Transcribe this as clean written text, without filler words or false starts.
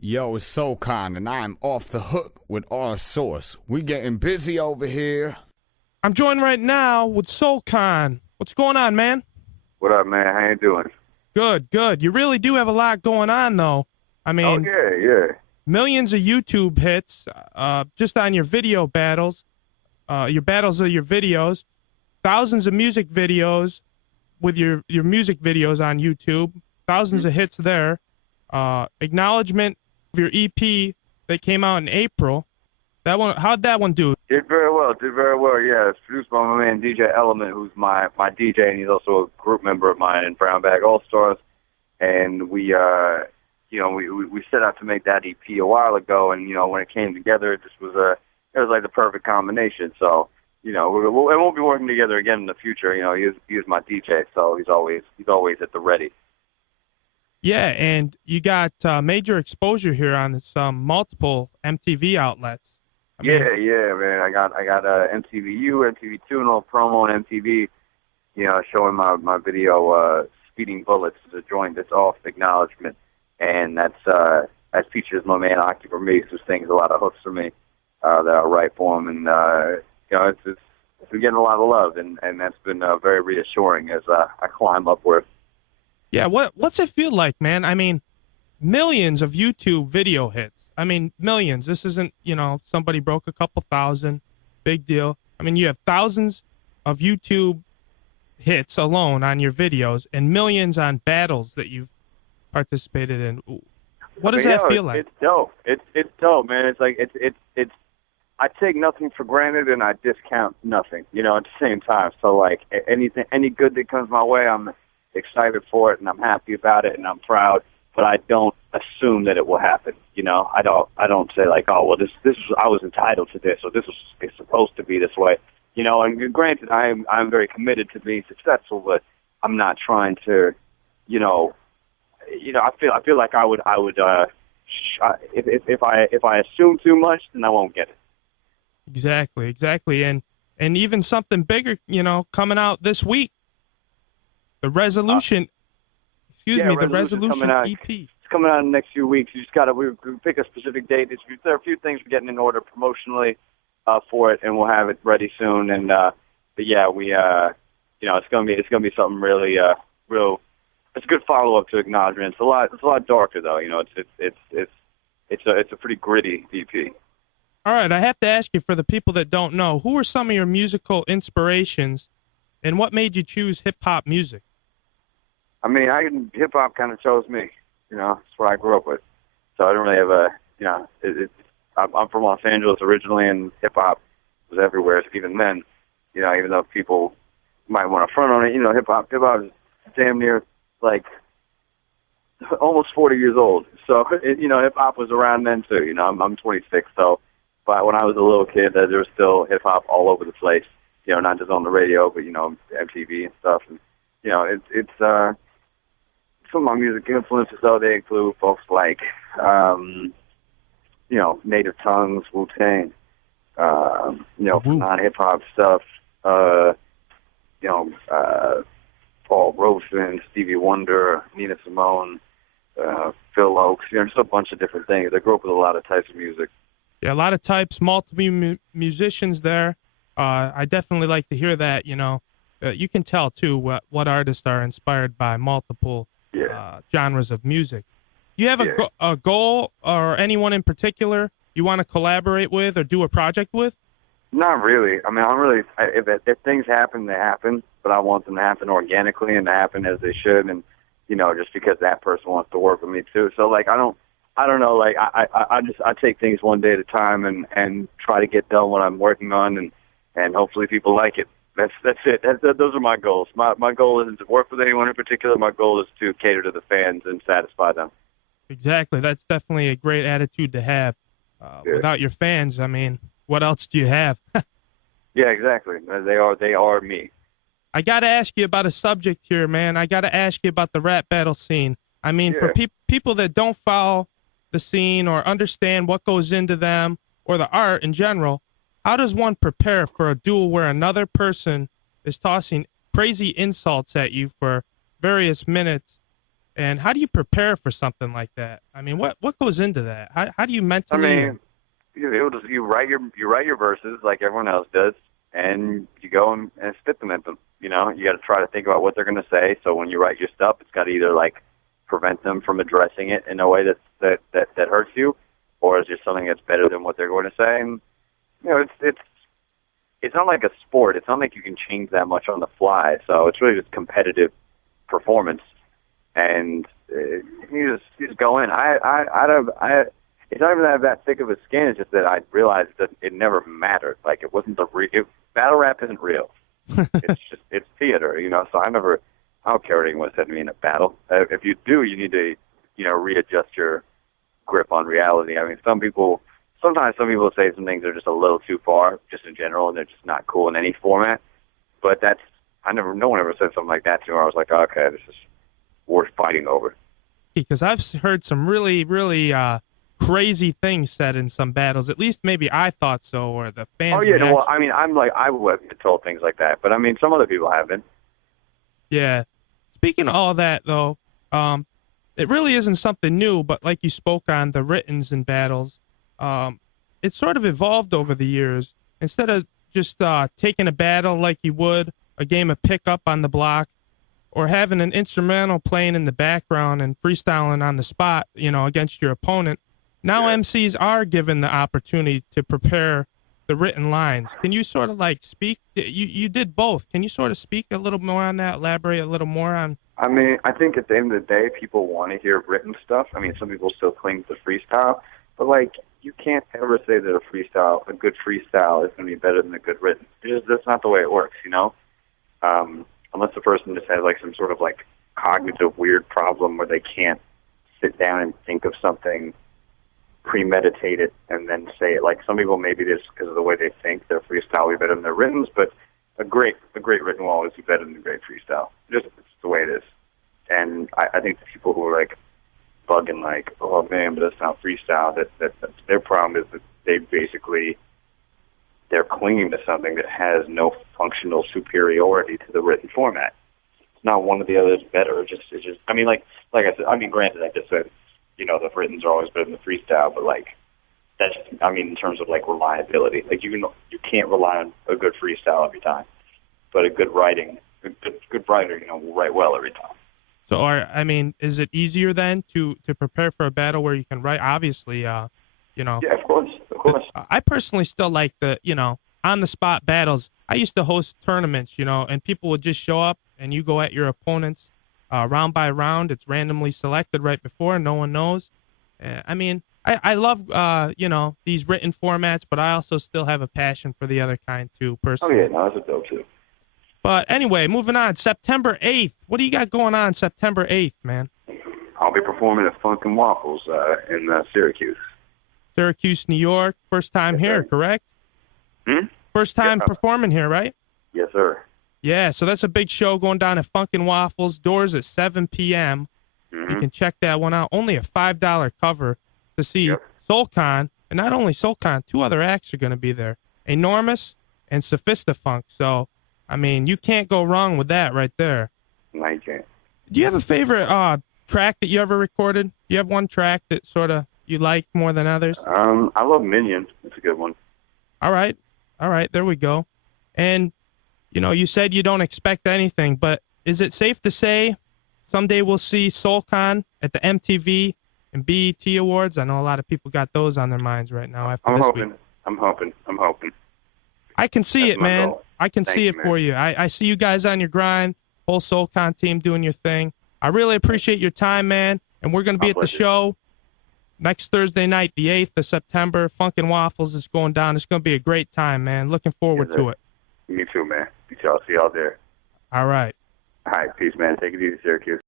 Yo, it's SoulKhan, and I'm off the hook with our source. We getting busy over here. I'm joined right now with SoulKhan. What's going on, man? What up, man? How you doing? Good, good. You really do have a lot going on, though. I mean, Oh, yeah. millions of YouTube hits just on your video battles, your battles of your videos, thousands of music videos with your music videos on YouTube, thousands of hits there, acknowledgement of your EP that came out in April. That one, how'd that one do? Did very well, yeah. It's produced by my man DJ Element, who's my DJ, and he's also a group member of mine in Brown Bag All Stars. And we set out to make that EP a while ago, and, when it came together, it just was it was like the perfect combination. So, we won't be working together again in the future. He is my DJ, so he's always at the ready. Yeah, and you got major exposure here on some multiple MTV outlets. Yeah, man. I got MTVU, MTV2, and a little promo on MTV. Showing my video, "Speeding Bullets" is a joint that's off Acknowledgement, and that features my man Aki Vermees, who sings a lot of hooks for me that I write for him, and it's been getting a lot of love, and that's been very reassuring as I climb upward. Yeah, what's it feel like, man? I mean, millions of YouTube video hits. I mean, millions. This isn't, somebody broke a couple thousand, big deal. I mean, you have thousands of YouTube hits alone on your videos and millions on battles that you've participated in. What does that feel like? It's dope. It's dope, man. It's like it's. I take nothing for granted and I discount nothing, at the same time. So like any good that comes my way, I'm excited for it and I'm happy about it and I'm proud, but I don't assume that it will happen. I don't say like, oh, well, this I was entitled to this, or this was it's supposed to be this way. And granted, I'm very committed to being successful, but I'm not trying to, I feel like I would if I assume too much, then I won't get it. Exactly. And even something bigger, coming out this week. The Resolution, the Resolution EP. It's coming out in the next few weeks. You just we pick a specific date. There are a few things we're getting in order promotionally for it, and we'll have it ready soon. And but yeah, it's gonna be something really real. It's a good follow up to Acknowledgement. It's a lot darker though. It's a pretty gritty EP. All right, I have to ask you, for the people that don't know, who are some of your musical inspirations, and what made you choose hip hop music? I mean, hip hop kind of chose me. It's what I grew up with. So I don't really have I'm from Los Angeles originally, and hip hop was everywhere. Even then, even though people might want to front on it, hip hop is damn near like almost 40 years old. So hip hop was around then too. I'm 26, so but when I was a little kid, there was still hip hop all over the place. Not just on the radio, but MTV and stuff. And it's some of my music influences though. They include folks like Native Tongues, Wu-Tang, non hip hop stuff. Paul Robeson, Stevie Wonder, Nina Simone, Phil Oakes. Just a bunch of different things. I grew up with a lot of types of music. Yeah, a lot of types, multiple musicians there. I definitely like to hear that. You can tell too what artists are inspired by multiple genres of music. Do you have a goal or anyone in particular you want to collaborate with or do a project with? Not really. I mean, if things happen, they happen, but I want them to happen organically and to happen as they should, and just because that person wants to work with me too. So like I don't know. Like I take things one day at a time and try to get done what I'm working on, and hopefully people like it. That's it. Those are my goals. My goal isn't to work with anyone in particular. My goal is to cater to the fans and satisfy them. Exactly. That's definitely a great attitude to have. Without your fans, I mean, what else do you have? Yeah, exactly. They are me. I got to ask you about a subject here, man. I got to ask you about the rap battle scene. I mean, for people that don't follow the scene or understand what goes into them or the art in general, how does one prepare for a duel where another person is tossing crazy insults at you for various minutes And how do you prepare for something like that? I mean, what goes into that? How do you I mentally? mean, you write your verses like everyone else does, and you go and spit them at them. You know, you got to try to think about what they're going to say. So when you write your stuff, it's got to either like prevent them from addressing it in a way that hurts you, or is just something that's better than what they're going to say. And you know, it's not like a sport. It's not like you can change that much on the fly. So it's really just competitive performance, and you just go in. It's not even that thick of a skin. It's just that I realized that it never mattered. Like it wasn't battle rap isn't real. It's theater, you know. So I don't care what anyone said to me in a battle. If you do, you need to, you know, readjust your grip on reality. I mean, sometimes some people say some things are just a little too far, just in general, and they're just not cool in any format. But no one ever said something like that to me where I was like, okay, this is worth fighting over. Because I've heard some really, really crazy things said in some battles. At least maybe I thought so, or the fans. Oh yeah, no, well, I mean, I would have told things like that, but I mean, some other people haven't. Yeah. Speaking of all that, though, it really isn't something new. But like you spoke on the writtens in battles, it's sort of evolved over the years. Instead of just taking a battle like you would a game of pickup on the block, or having an instrumental playing in the background and freestyling on the spot, you know, against your opponent. Now MCs are given the opportunity to prepare the written lines. Can you sort of like speak? You did both. Can you sort of speak a little more on that? Elaborate a little more on? I mean, I think at the end of the day, people want to hear written stuff. I mean, some people still cling to freestyle, but like, you can't ever say that a good freestyle is going to be better than a good written. That's not the way it works, you know? Unless the person just has like some sort of like cognitive weird problem where they can't sit down and think of something premeditated and then say it. Like some people, maybe just because of the way they think, their freestyle will be better than their writtens, but a great written will always be better than a great freestyle. It's the way it is. And I think the people who are like bugging like, oh man, but that's not freestyle, that their problem is that they're clinging to something that has no functional superiority to the written format. It's not one or the other is better. It's just. I mean, like I said. I mean, granted, I just said, you know, the writtens are always better than the freestyle, but like that's. I mean, in terms of like reliability, like you can't rely on a good freestyle every time, but a good writer, you know, will write well every time. So, I mean, is it easier then to prepare for a battle where you can write? Obviously, you know. Yeah, of course. I personally still like the, you know, on the spot battles. I used to host tournaments, you know, and people would just show up and you go at your opponents round by round. It's randomly selected right before. No one knows. I mean, I love, you know, these written formats, but I also still have a passion for the other kind too, personally. Oh yeah, no, that's a dope too. But anyway, moving on. September 8th. What do you got going on September 8th, man? I'll be performing at Funk and Waffles in Syracuse. Syracuse, New York. First time here, correct? First time performing here, right? Yes, sir. Yeah, so that's a big show going down at Funk and Waffles. Doors at 7 p.m. You can check that one out. Only a $5 cover to see Soulcon. And not only Soulcon, two other acts are going to be there. Enormous and Sophistafunk. So, I mean, you can't go wrong with that right there. No, you can't. Do you have a favorite track that you ever recorded? Do you have one track that sort of you like more than others? I love Minion. It's a good one. All right. There we go. And, you know, you said you don't expect anything, but is it safe to say someday we'll see Soulcon at the MTV and BET Awards? I know a lot of people got those on their minds right now after this week. I'm hoping. I can see it, man. Goal. I can see it for you. I see you guys on your grind, whole Soulcon team doing your thing. I really appreciate your time, man. And we're going to be at the show next Thursday night, the 8th of September. Funk and Waffles is going down. It's going to be a great time, man. Looking forward to it. Me too, man. I'll see y'all there. All right. All right. Peace, man. Take it easy, Syracuse.